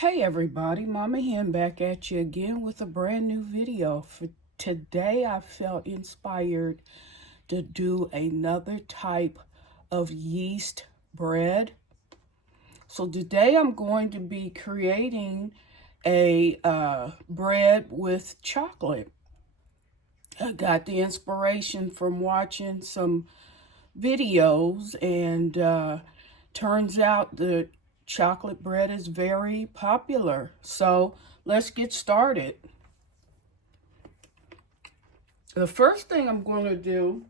Hey everybody, Mama Hen back at you again with a brand new video. For today I felt inspired to do another type of yeast bread. So today I'm going to be creating a bread with chocolate. I got the inspiration from watching some videos, and turns out the chocolate bread is very popular. So let's get started. The first thing I'm going to do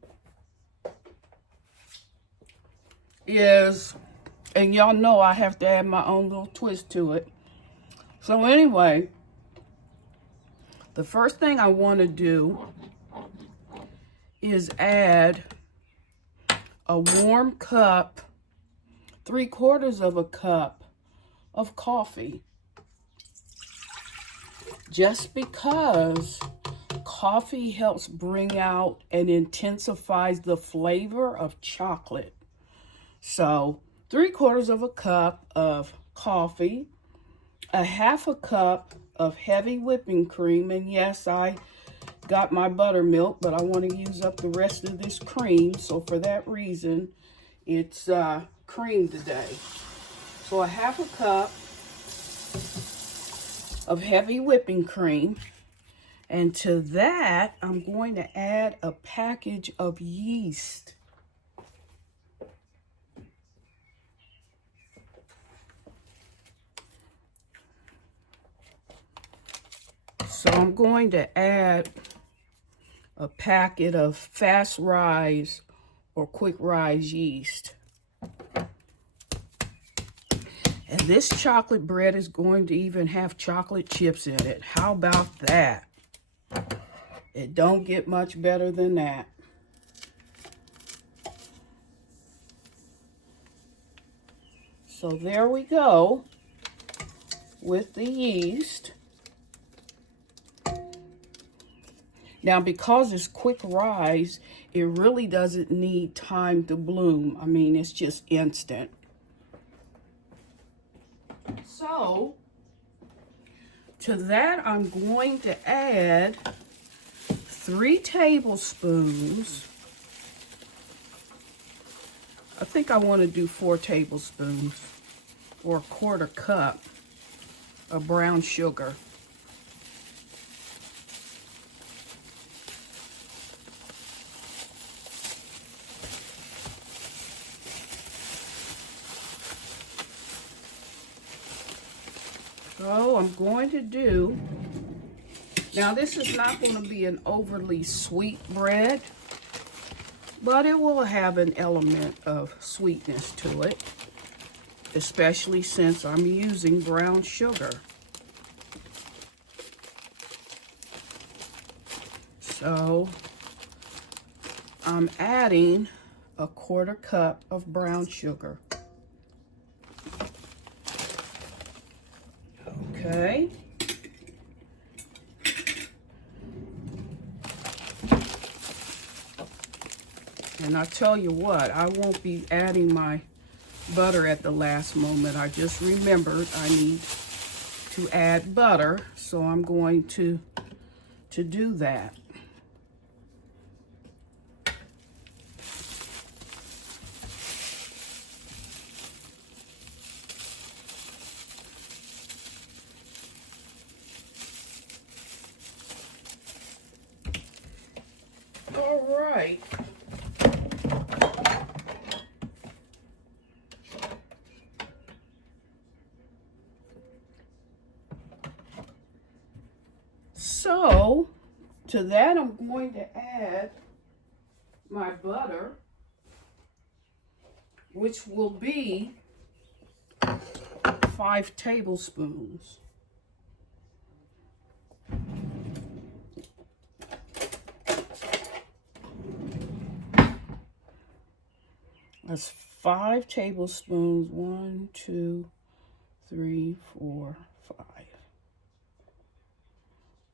is, and y'all know I have to add my own little twist to it. So anyway, the first thing I want to do is add a warm cup, 3/4 of a cup of coffee. Just because coffee helps bring out and intensifies the flavor of chocolate. So 3/4 of a cup of coffee, a 1/2 cup of heavy whipping cream, and yes, I got my buttermilk, but I want to use up the rest of this cream, so for that reason, it's cream today. So a 1/2 cup of heavy whipping cream, and to that, I'm going to add a package of yeast. So I'm going to add a packet of fast rise or quick rise yeast. And this chocolate bread is going to even have chocolate chips in it. How about that? It don't get much better than that. So there we go with the yeast. Now, because it's quick rise, it really doesn't need time to bloom. I mean, it's just instant. So, to that, I'm going to add 3 tablespoons. I think I want to do 4 tablespoons or 1/4 cup of brown sugar. So I'm going to do, now this is not going to be an overly sweet bread, but it will have an element of sweetness to it, especially since I'm using brown sugar. So I'm adding a 1/4 cup of brown sugar. Okay. And I tell you what, I won't be adding my butter at the last moment. I just remembered I need to add butter, so I'm going to do that. All right. So, to that I'm going to add my butter, which will be 5 tablespoons. That's 5 tablespoons. 1, 2, 3, 4, 5.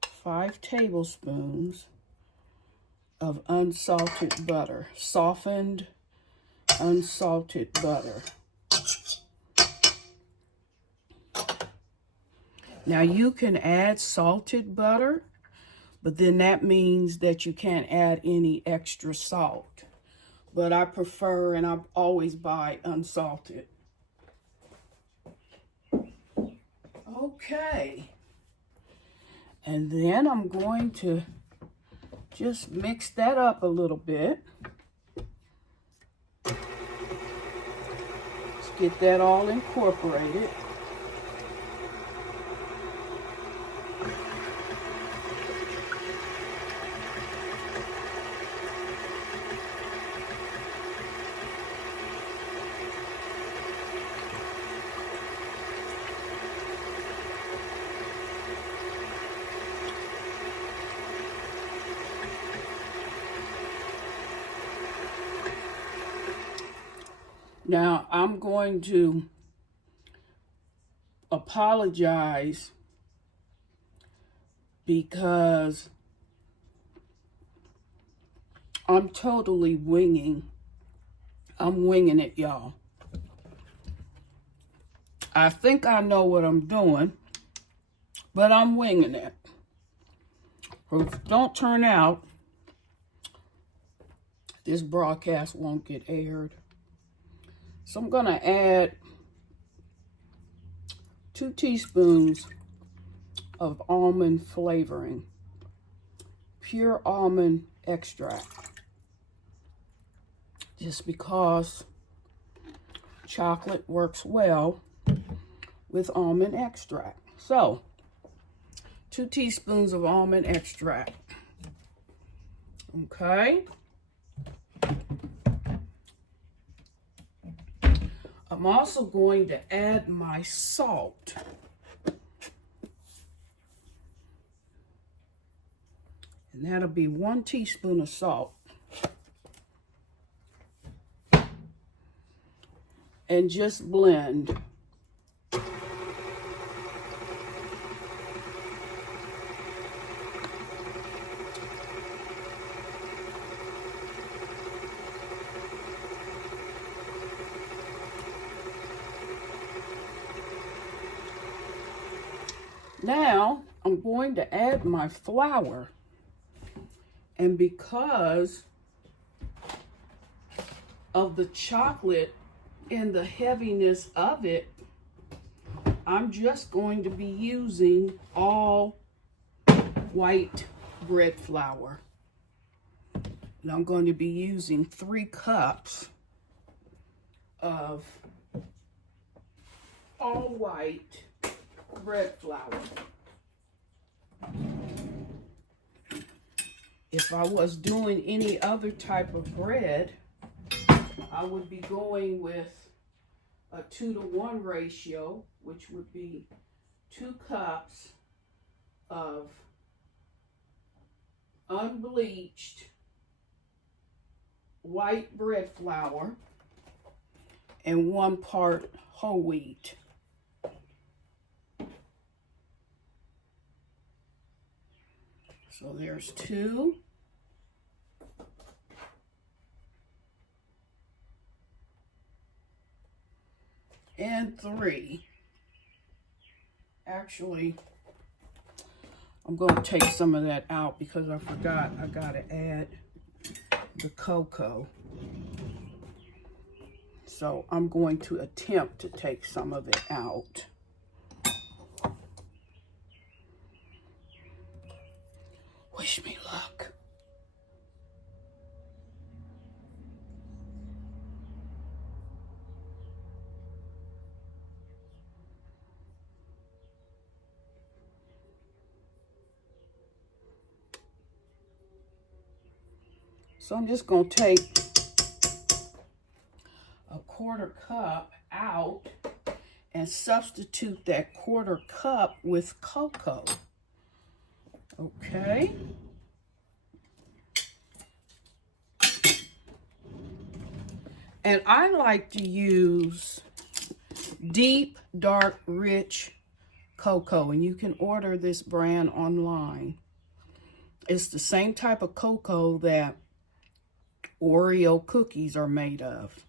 5 tablespoons of unsalted butter, softened unsalted butter. Now you can add salted butter, but then that means that you can't add any extra salt. But I prefer, and I always buy unsalted. Okay. And then I'm going to just mix that up a little bit. Let's get that all incorporated. Now, I'm going to apologize because I'm totally winging. I'm winging it, y'all. I think I know what I'm doing, but I'm winging it. If it don't turn out, this broadcast won't get aired. So I'm going to add 2 teaspoons of almond flavoring, pure almond extract, just because chocolate works well with almond extract. So 2 teaspoons of almond extract. Okay. I'm also going to add my salt. And that'll be 1 teaspoon of salt. And just blend. Now, I'm going to add my flour. And because of the chocolate and the heaviness of it, I'm just going to be using all white bread flour. And I'm going to be using 3 cups of all white bread flour. If I was doing any other type of bread, I would be going with a 2-to-1 ratio, which would be 2 cups of unbleached white bread flour and 1 part whole wheat. So there's 2. And 3. Actually, I'm going to take some of that out because I forgot I got to add the cocoa. So I'm going to attempt to take some of it out. Wish me luck. So I'm just going to take a 1/4 cup out and substitute that 1/4 cup with cocoa. Okay. And I like to use deep, dark, rich cocoa. And you can order this brand online. It's the same type of cocoa that Oreo cookies are made of.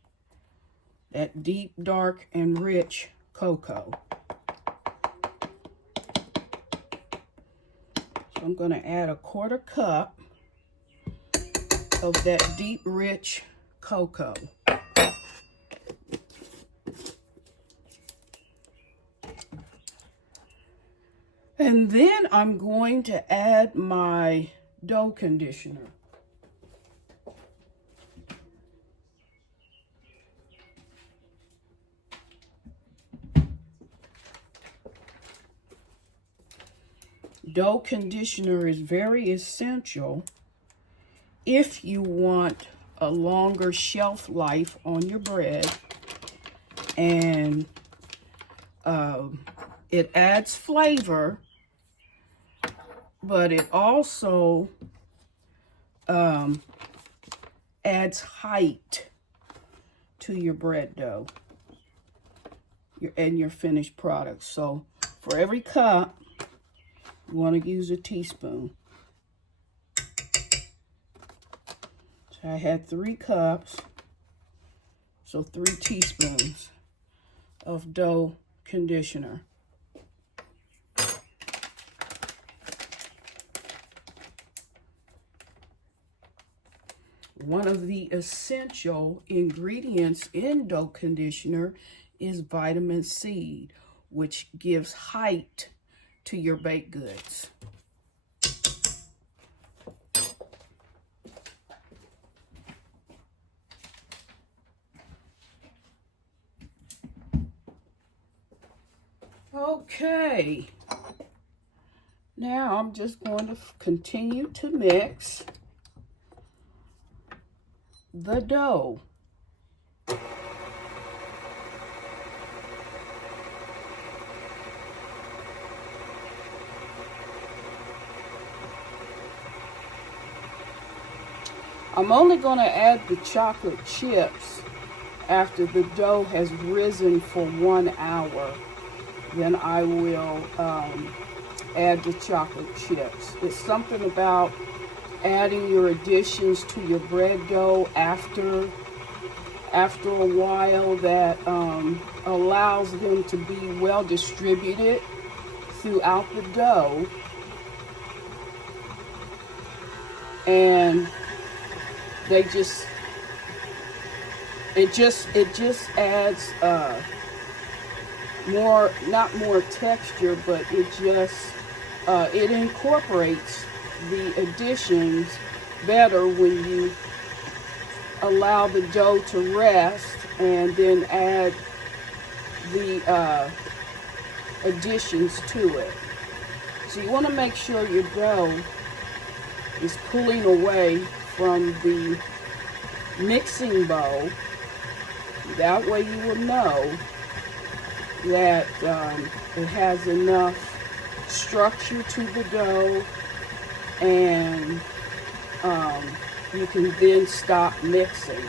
That deep, dark, and rich cocoa. I'm going to add a 1/4 cup of that deep, rich cocoa. And then I'm going to add my dough conditioner. Dough conditioner is very essential if you want a longer shelf life on your bread, and it adds flavor, but it also adds height to your bread dough and your finished product. So for every cup, you want to use a teaspoon. So I had 3 cups, so 3 teaspoons of dough conditioner. One of the essential ingredients in dough conditioner is vitamin C, which gives height to your baked goods. Okay, now I'm just going to continue to mix the dough. I'm only going to add the chocolate chips after the dough has risen for 1 hour. Then I will add the chocolate chips. It's something about adding your additions to your bread dough after a while that allows them to be well distributed throughout the dough, and it just adds not more texture, but it incorporates the additions better when you allow the dough to rest and then add the additions to it. So you want to make sure your dough is pulling away from the mixing bowl. That way you will know that it has enough structure to the dough, and you can then stop mixing.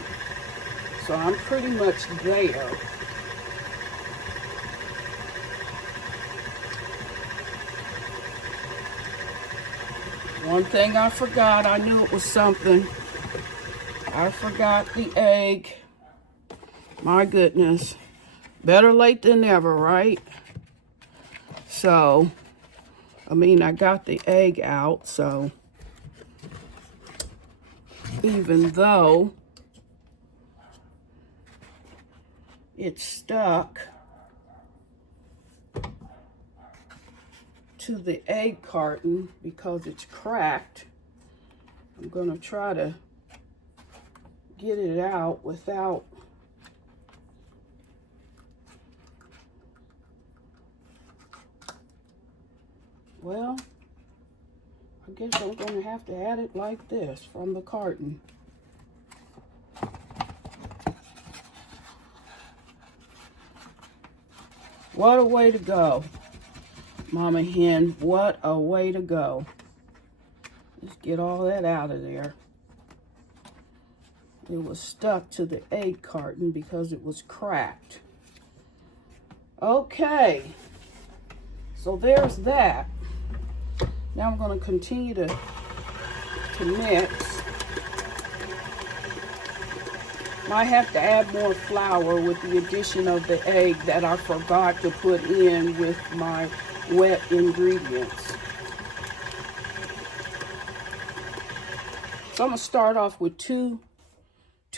So I'm pretty much there. One thing I forgot, I knew it was something. I forgot the egg. My goodness. Better late than never, right? So, I got the egg out, so even though it's stuck to the egg carton because it's cracked, I'm going to try to get it out without well, I guess I'm going to have to add it like this from the carton. What a way to go, Mama Hen. What a way to go. Let's get all that out of there. It was stuck to the egg carton because it was cracked. Okay, so there's that. Now I'm going to continue to mix. Might have to add more flour with the addition of the egg that I forgot to put in with my wet ingredients. So I'm gonna start off with two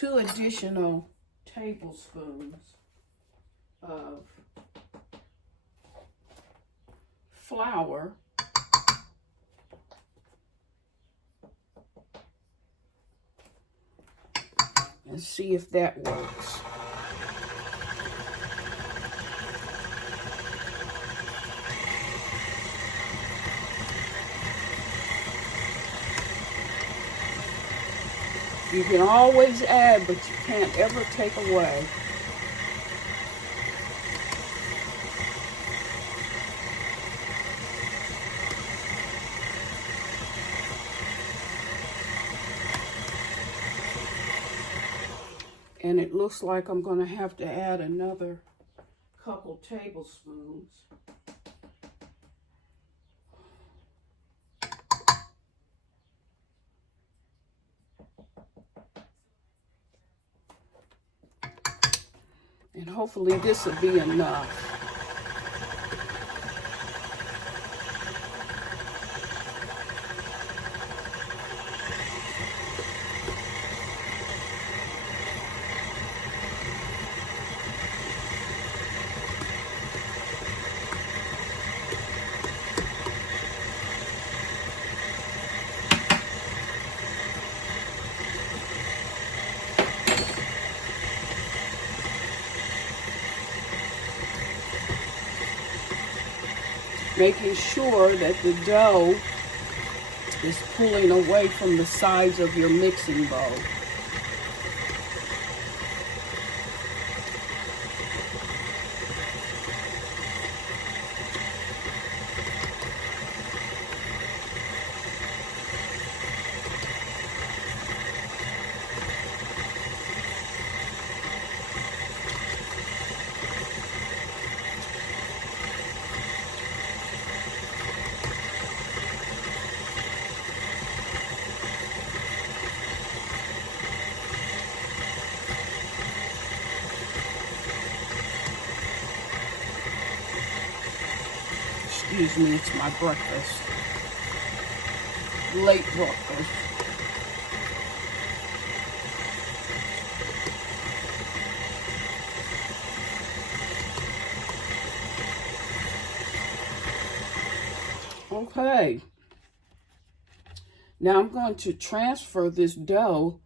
additional tablespoons of flour. And see if that works. You can always add, but you can't ever take away. And it looks like I'm going to have to add another couple tablespoons. And hopefully this will be enough. Making sure that the dough is pulling away from the sides of your mixing bowl. Excuse me, it's my breakfast. Late breakfast. Okay. Now I'm going to transfer this dough,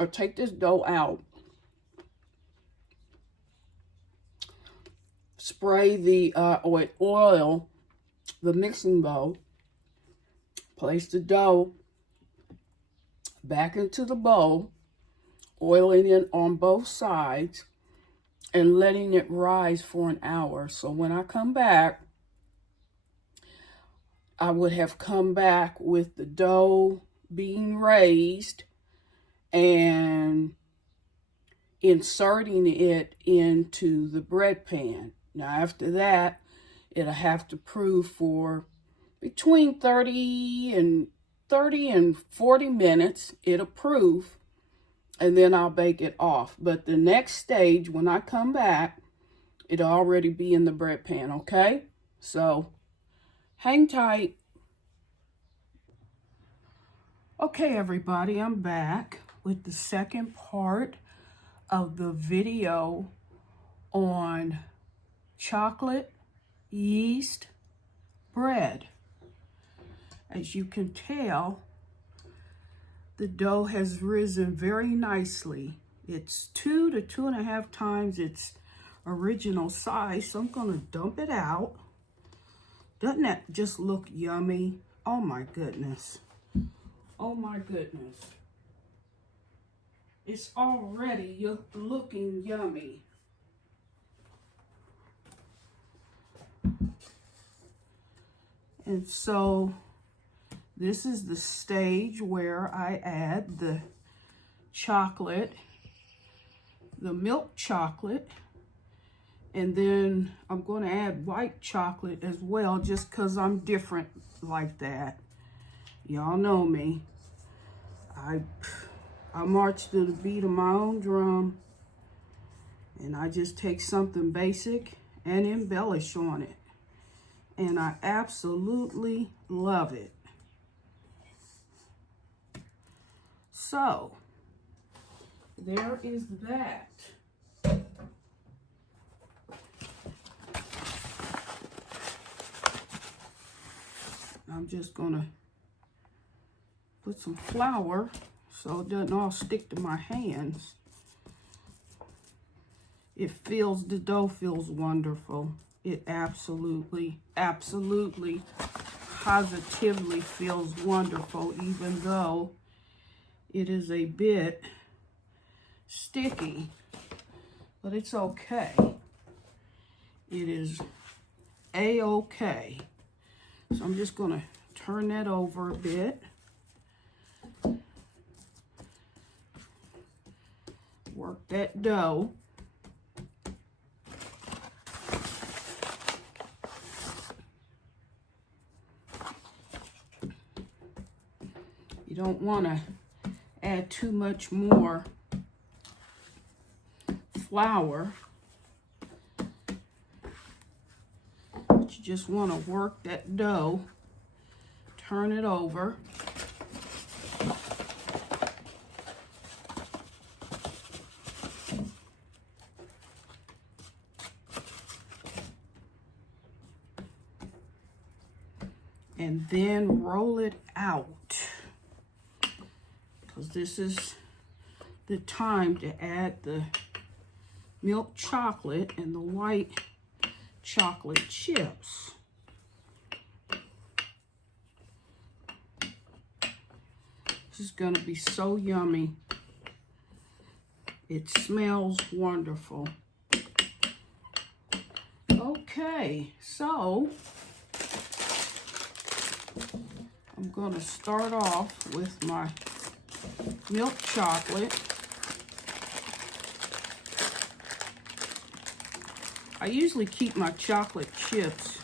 or take this dough out. Spray the oil, the mixing bowl. Place the dough back into the bowl, oiling it on both sides, and letting it rise for an hour. So when I come back, I would have come back with the dough being raised and inserting it into the bread pan. Now after that, it'll have to prove for between 30 and 40 minutes. It'll prove, and then I'll bake it off. But the next stage, when I come back, it'll already be in the bread pan, okay? So hang tight. Okay, everybody, I'm back with the second part of the video on chocolate yeast bread. As you can tell, the dough has risen very nicely. It's 2 to 2.5 times its original size, so I'm going to dump it out. Doesn't that just look yummy? Oh my goodness. Oh my goodness. It's already looking yummy. And so this is the stage where I add the chocolate, the milk chocolate, and then I'm going to add white chocolate as well, just because I'm different like that. Y'all know me. I march to the beat of my own drum, and I just take something basic and embellish on it. And I absolutely love it. So, there is that. I'm just gonna put some flour so it doesn't all stick to my hands. The dough feels wonderful. It absolutely, positively feels wonderful, even though it is a bit sticky, but it's okay. It is a-okay. So I'm just gonna turn that over a bit. Work that dough. You don't want to add too much more flour. But you just want to work that dough. Turn it over. And then roll it out. Because this is the time to add the milk chocolate and the white chocolate chips. This is going to be so yummy. It smells wonderful. Okay, so I'm going to start off with my milk chocolate. I usually keep my chocolate chips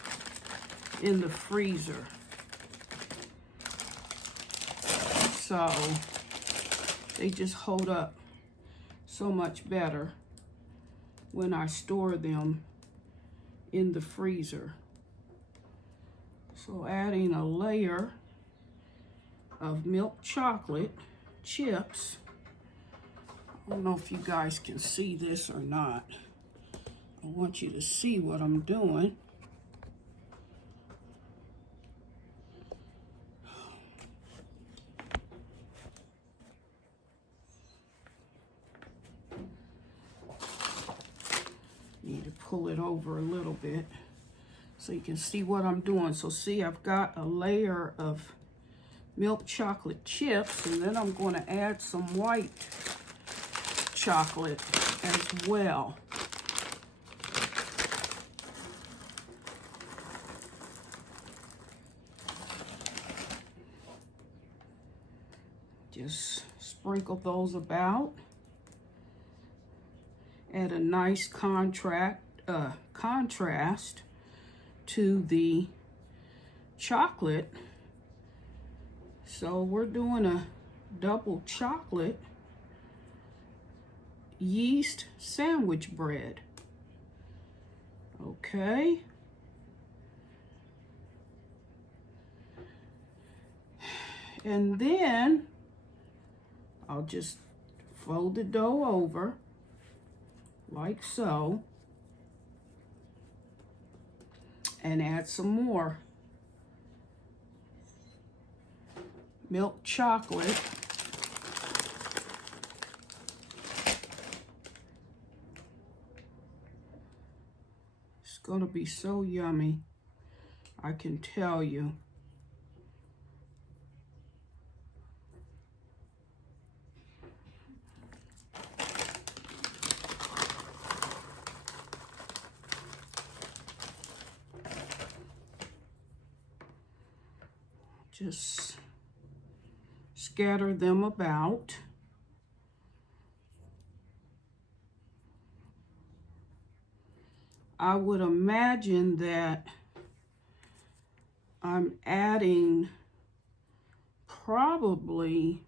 in the freezer, so they just hold up so much better when I store them in the freezer. So adding a layer of milk chocolate chips. I don't know if you guys can see this or not. I want you to see what I'm doing. Need to pull it over a little bit so you can see what I'm doing. So see, I've got a layer of milk chocolate chips, and then I'm going to add some white chocolate as well. Just sprinkle those about. Add a nice contrast to the chocolate. So we're doing a double chocolate yeast sandwich bread. Okay. And then I'll just fold the dough over like so and add some more milk chocolate. It's gonna be so yummy, I can tell you. Just scatter them about. I would imagine that I'm adding probably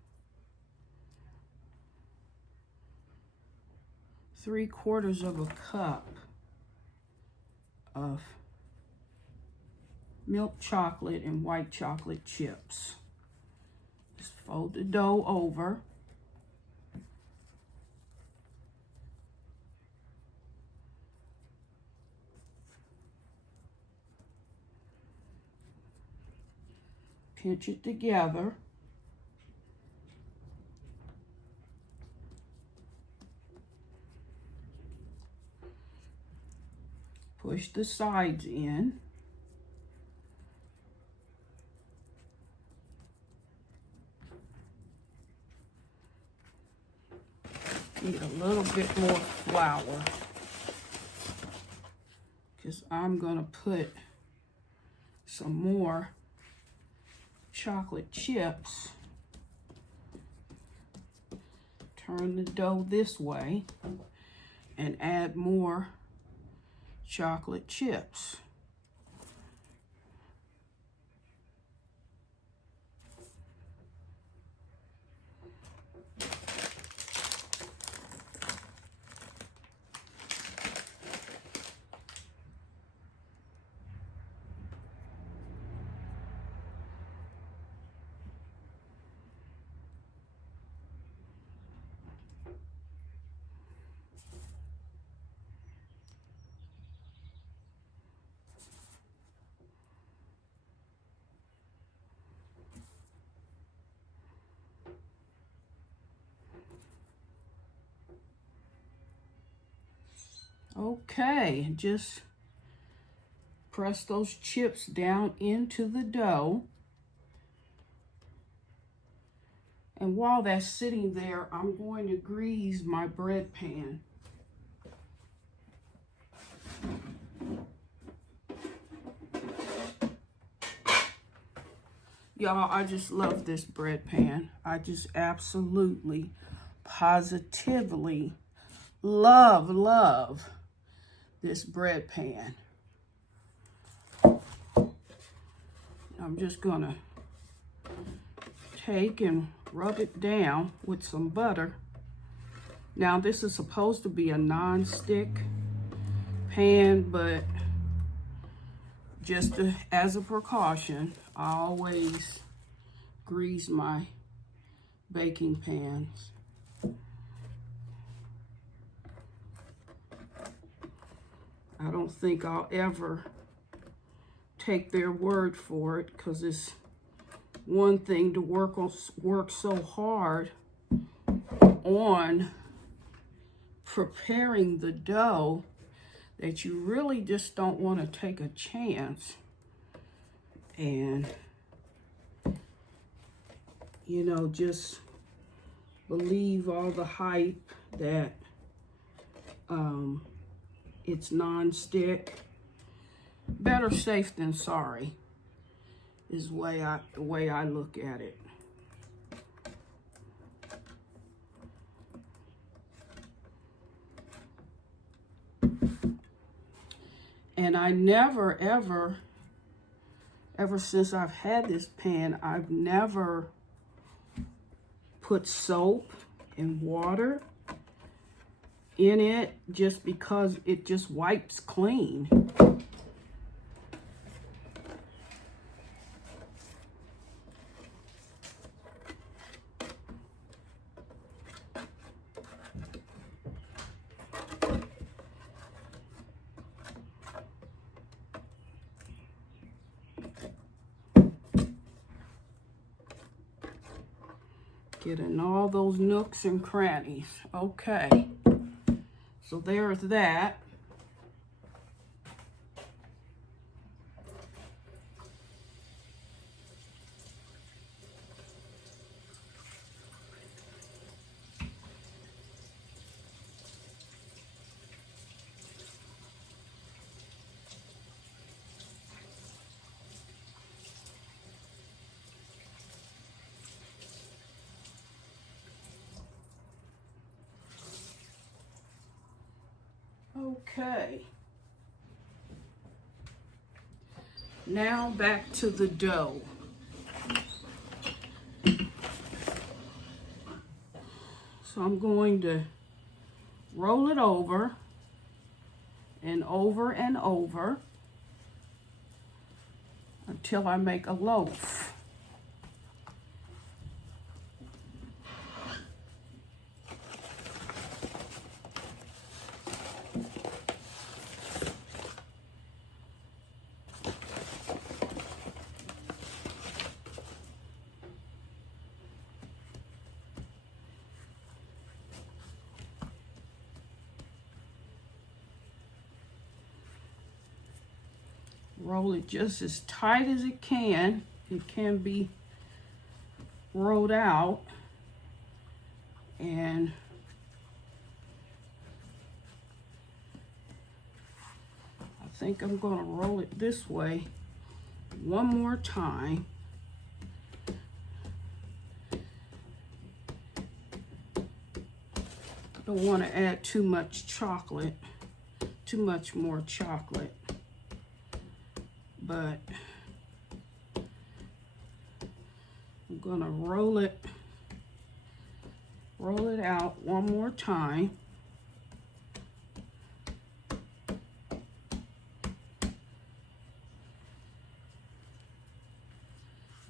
3/4 of a cup of milk chocolate and white chocolate chips. Just fold the dough over. pinch it together. Push the sides in. Need a little bit more flour because I'm going to put some more chocolate chips. Turn the dough this way and add more chocolate chips. Okay, just press those chips down into the dough. And while that's sitting there, I'm going to grease my bread pan. Y'all, I just love this bread pan. I just absolutely, positively love this bread pan. I'm just gonna take and rub it down with some butter. Now this is supposed to be a non-stick pan, but just as a precaution, I always grease my baking pans. I don't think I'll ever take their word for it, because it's one thing to work so hard on preparing the dough that you really just don't want to take a chance and, you know, just believe all the hype that it's non-stick. Better safe than sorry is the way I look at it. And I never, ever since I've had this pan, I've never put soap and water in it just because it just wipes clean. Get in all those nooks and crannies. Okay, so there's that. Okay, now back to the dough. So I'm going to roll it over and over and over until I make a loaf. Roll it just as tight as it can. It can be rolled out. And I think I'm going to roll it this way one more time. Don't want to add too much chocolate, too much more chocolate. But I'm going to roll it out one more time.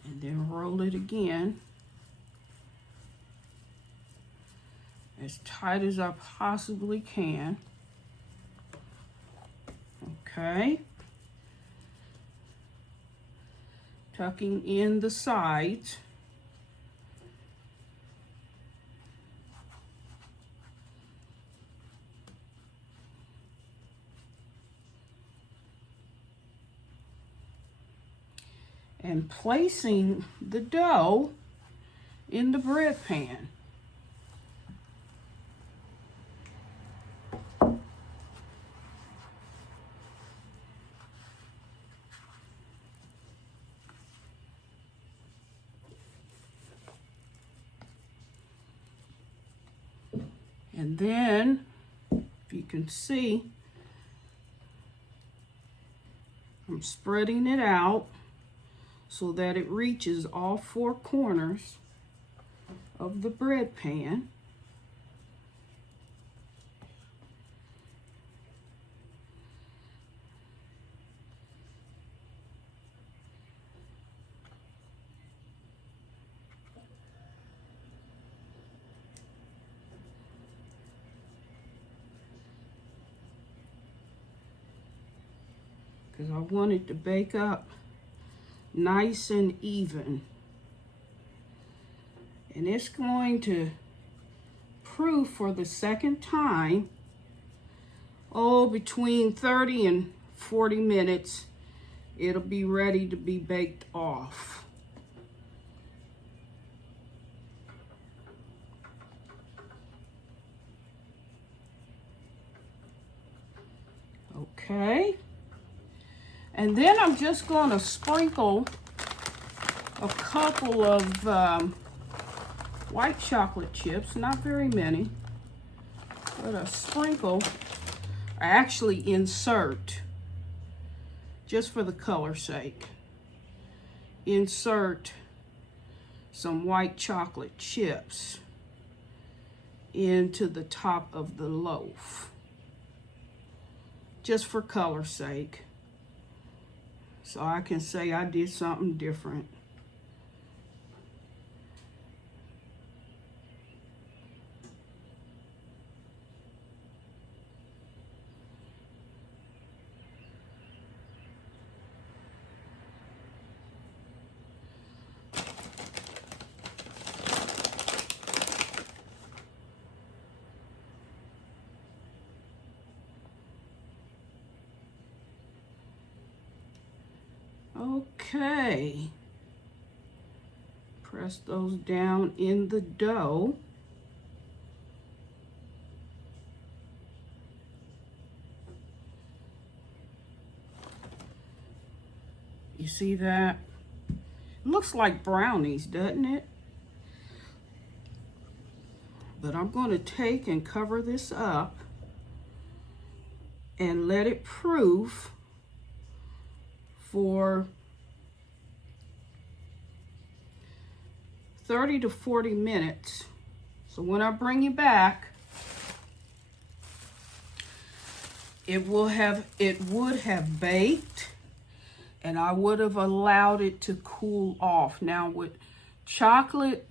And then roll it again as tight as I possibly can. Okay. Tucking in the sides. And placing the dough in the bread pan. And then, if you can see, I'm spreading it out so that it reaches all four corners of the bread pan. Because I want it to bake up nice and even. And it's going to proof for the second time, between 30 and 40 minutes. It'll be ready to be baked off. Okay. And then I'm just going to sprinkle a couple of white chocolate chips, not very many, but a sprinkle, I actually insert, just for the color's sake, insert some white chocolate chips into the top of the loaf, just for color's sake. So I can say I did something different. Okay, press those down in the dough. You see that? It looks like brownies, doesn't it? But I'm going to take and cover this up and let it proof for 30 to 40 minutes. So when I bring you back, it would have baked, and I would have allowed it to cool off. Now with chocolate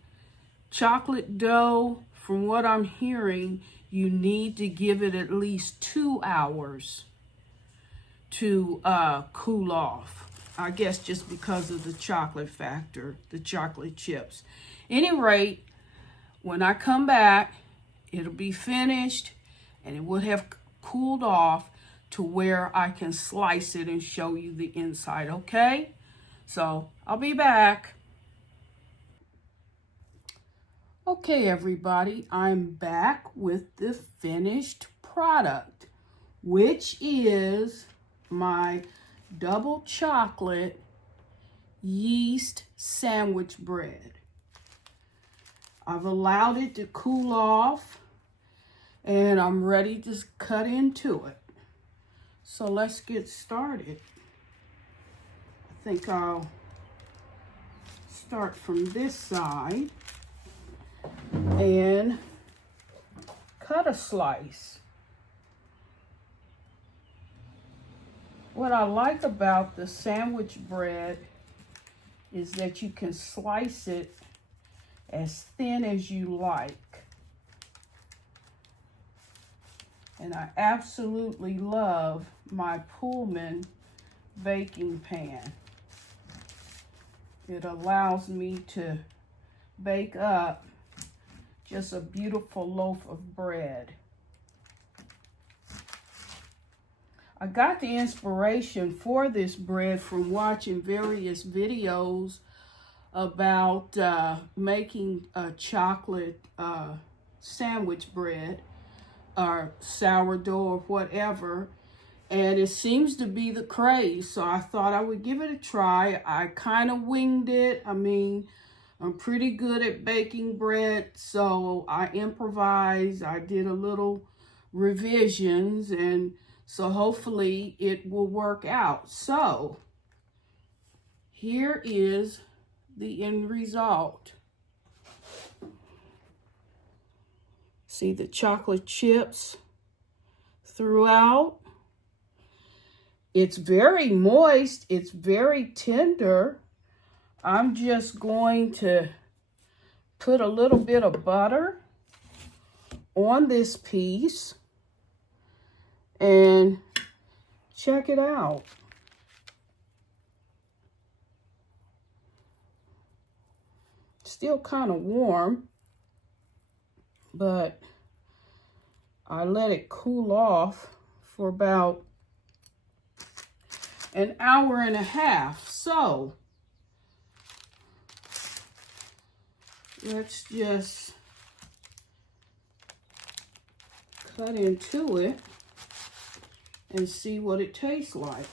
dough, from what I'm hearing, you need to give it at least 2 hours to cool off. I guess just because of the chocolate factor, the chocolate chips. Any rate, when I come back, it'll be finished and it would have cooled off. to where I can slice it and show you the inside, okay? So I'll be back. Okay, everybody, I'm back with the finished product, which is my double chocolate yeast sandwich bread. I've allowed it to cool off and I'm ready to cut into it. So let's get started. I think I'll start from this side and cut a slice. What I like about the sandwich bread is that you can slice it as thin as you like. And I absolutely love my Pullman baking pan. It allows me to bake up just a beautiful loaf of bread. I got the inspiration for this bread from watching various videos about making a chocolate sandwich bread or sourdough or whatever, and it seems to be the craze, so I thought I would give it a try. I kind of winged it. I mean, I'm pretty good at baking bread, so I improvised. I did a little revisions, and so hopefully it will work out. So here is the end result. See the chocolate chips throughout. It's very moist. It's very tender. I'm just going to put a little bit of butter on this piece and check it out. Still kind of warm, but I let it cool off for about an hour and a half. So let's just cut into it and see what it tastes like.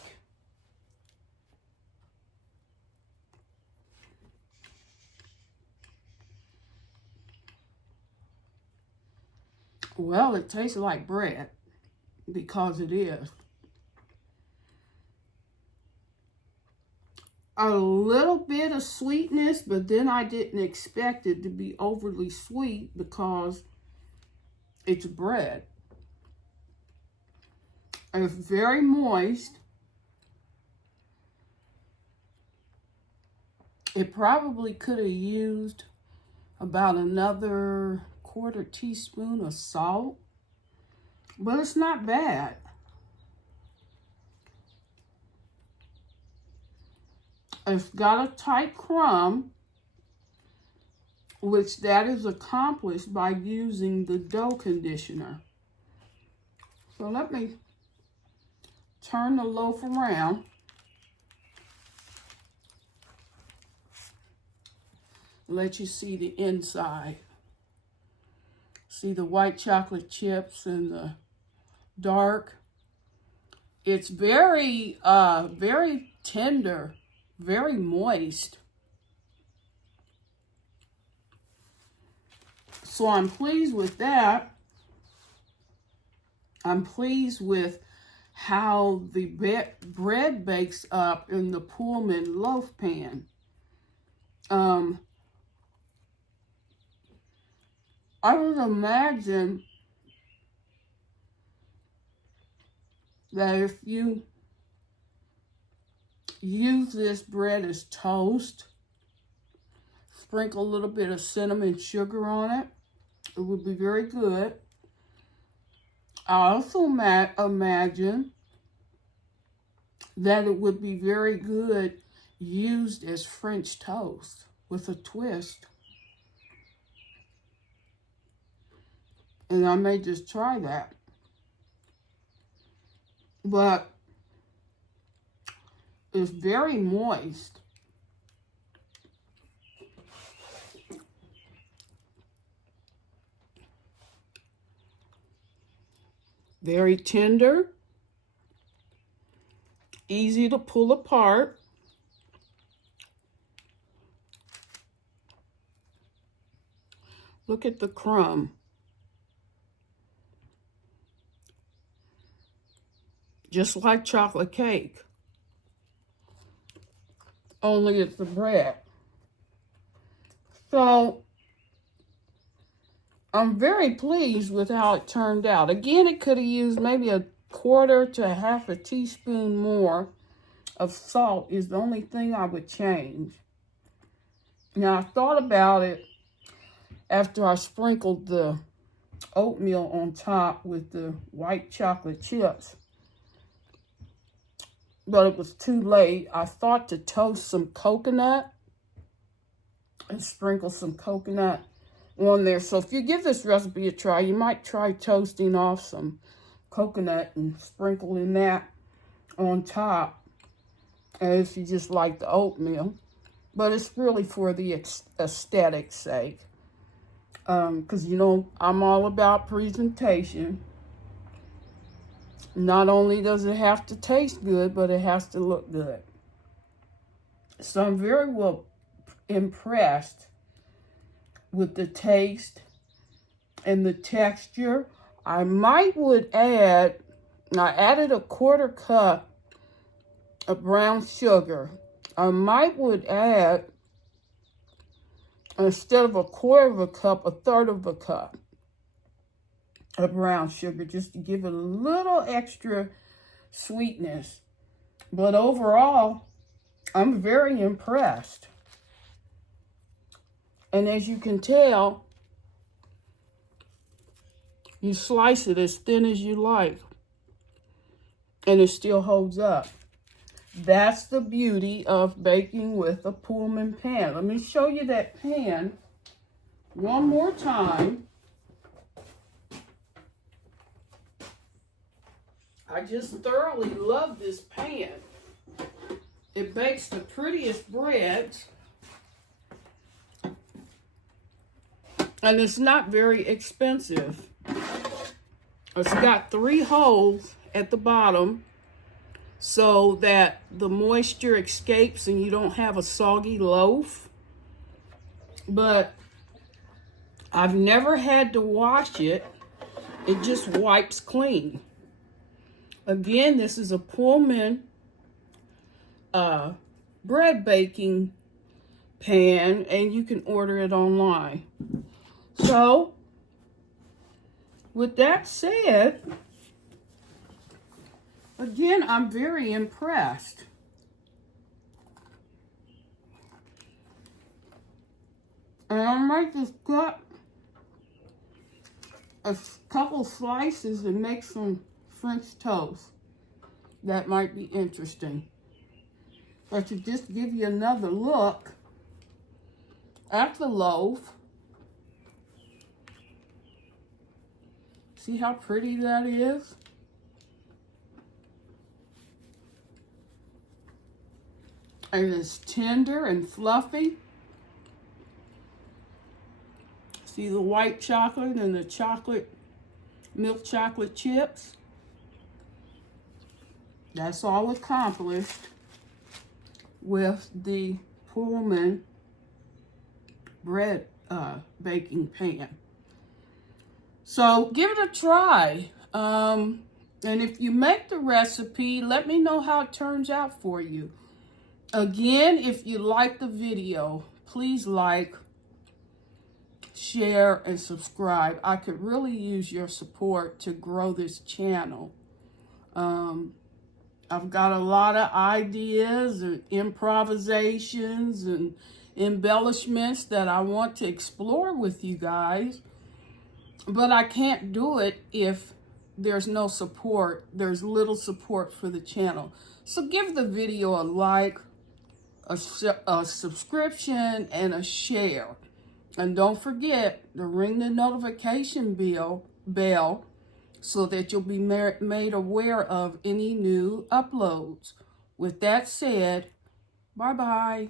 Well, it tastes like bread because it is. A little bit of sweetness, but then I didn't expect it to be overly sweet because it's bread. It's very moist. It probably could have used about another quarter teaspoon of salt, but it's not bad. It's got a tight crumb, which that is accomplished by using the dough conditioner. So let me turn the loaf around. Let you see the inside. See the white chocolate chips and the dark. It's very, very tender, very moist. So I'm pleased with that. I'm pleased with how the bread bakes up in the Pullman loaf pan. I would imagine that if you use this bread as toast, sprinkle a little bit of cinnamon sugar on it, it would be very good. I also imagine that it would be very good used as French toast with a twist. And I may just try that. but it's very moist. Very tender, easy to pull apart. Look at the crumb. Just like chocolate cake, only it's the bread. So I'm very pleased with how it turned out. Again, it could have used maybe a quarter to a half a teaspoon more of salt is the only thing I would change. Now, I thought about it after I sprinkled the oatmeal on top with the white chocolate chips, but it was too late. I thought to toast some coconut and sprinkle some coconut on there. So if you give this recipe a try, you might try toasting off some coconut and sprinkling that on top, if you just like the oatmeal. But it's really for the aesthetic sake, because you know I'm all about presentation. Not only does it have to taste good, but it has to look good. So I'm very well impressed with the taste and the texture. I added a quarter cup of brown sugar. I would add, instead of a quarter of a cup, a third of a cup of brown sugar, just to give it a little extra sweetness. But overall, I'm very impressed. And as you can tell, you slice it as thin as you like, and it still holds up. That's the beauty of baking with a Pullman pan. Let me show you that pan one more time. I just thoroughly love this pan. It bakes the prettiest breads, and it's not very expensive. It's got 3 holes at the bottom so that the moisture escapes and you don't have a soggy loaf. But I've never had to wash it. It just wipes clean. Again, this is a Pullman bread baking pan, and you can order it online. So, with that said, again, I'm very impressed. And I might just cut a couple slices and make some French toast. That might be interesting. But to just give you another look at the loaf. See how pretty that is? And it's tender and fluffy. See the white chocolate and the milk chocolate chips? That's all accomplished with the Pullman bread baking pan. So give it a try. And if you make the recipe, let me know how it turns out for you. Again, if you like the video, please like, share, and subscribe. I could really use your support to grow this channel. I've got a lot of ideas and improvisations and embellishments that I want to explore with you guys. But I can't do it if there's no support. There's little support for the channel. So give the video a like, a subscription, and a share. And don't forget to ring the notification bell so that you'll be made aware of any new uploads. With that said, bye-bye.